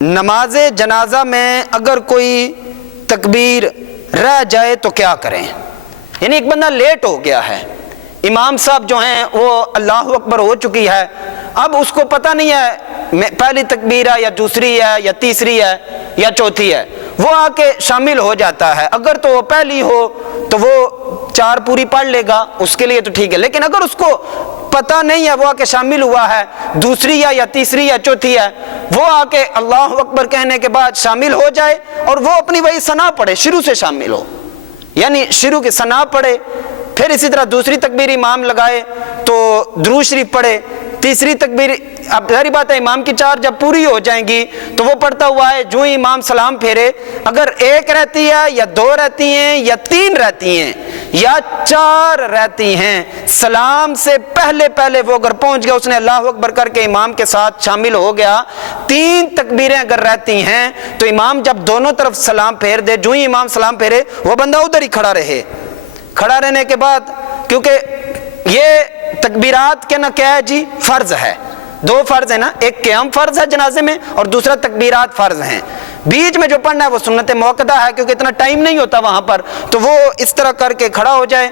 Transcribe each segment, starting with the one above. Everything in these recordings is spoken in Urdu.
نماز جنازہ میں اگر کوئی تکبیر رہ جائے تو کیا کریں؟ یعنی ایک بندہ لیٹ ہو گیا ہے، امام صاحب جو ہیں وہ اللہ اکبر ہو چکی ہے، اب اس کو پتہ نہیں ہے پہلی تکبیر ہے یا دوسری ہے یا تیسری ہے یا چوتھی ہے، وہ آ کے شامل ہو جاتا ہے۔ اگر تو وہ پہلی ہو تو وہ 4 پوری پڑھ لے گا، اس کے لیے تو ٹھیک ہے، لیکن اگر اس کو پتہ نہیں ہے، وہ آ کے شامل ہوا ہے، دوسری ہے یا تیسری یا چوتھی ہے، وہ آ کے اللہ اکبر کہنے کے بعد شامل ہو جائے اور وہ اپنی وہی ثنا پڑھے، شروع سے شامل ہو، یعنی شروع کی ثنا پڑھے، پھر اسی طرح دوسری تکبیر امام لگائے تو درود شریف پڑھے، تیسری تکبیر اب ظاہری بات ہے امام کی 4 جب پوری ہو جائیں گی تو وہ پڑھتا ہوا ہے، جو ہی امام سلام پھیرے، اگر 1 رہتی ہے یا 2 رہتی ہیں یا 3 رہتی ہیں یا 4 رہتی ہیں، سلام سے پہلے وہ اگر پہنچ گیا، اس نے اللہ اکبر کر کے امام کے ساتھ شامل ہو گیا، 3 تکبیریں اگر رہتی ہیں تو امام جب دونوں طرف سلام پھیر دے، جو ہی امام سلام پھیرے وہ بندہ ادھر ہی کھڑا رہے، کھڑا رہنے کے بعد، کیونکہ یہ تکبیرات کے نا کیا ہے جی، فرض ہے، 2 فرض ہیں نا، ایک قیام فرض ہے جنازے میں اور دوسرا تکبیرات فرض ہیں، بیچ میں جو پڑھنا ہے وہ سنت موقدہ ہے، کیونکہ اتنا ٹائم نہیں ہوتا وہاں پر، تو وہ اس طرح کر کے کھڑا ہو جائے،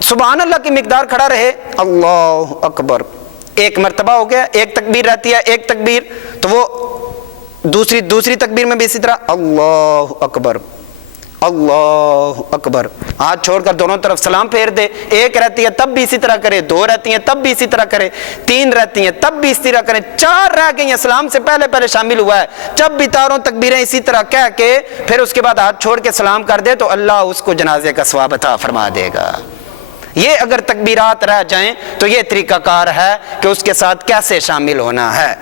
سبحان اللہ کی مقدار کھڑا رہے، اللہ اکبر 1 مرتبہ ہو گیا، 1 تکبیر رہتی ہے، 1 تکبیر تو وہ دوسری تکبیر میں بھی اسی طرح اللہ اکبر اللہ اکبر، ہاتھ چھوڑ کر دونوں طرف سلام پھیر دے، 1 رہتی ہے تب بھی اسی طرح کرے، 2 رہتی ہیں تب بھی اسی طرح کرے، 3 رہتی ہیں تب بھی اسی طرح کرے، 4 رہ گئی ہیں سلام سے پہلے شامل ہوا ہے، جب بھی تاروں تکبیریں اسی طرح کہہ کے پھر اس کے بعد ہاتھ چھوڑ کے سلام کر دے تو اللہ اس کو جنازے کا ثواب عطا فرما دے گا۔ یہ اگر تکبیرات رہ جائیں تو یہ طریقہ کار ہے کہ اس کے ساتھ کیسے شامل ہونا ہے۔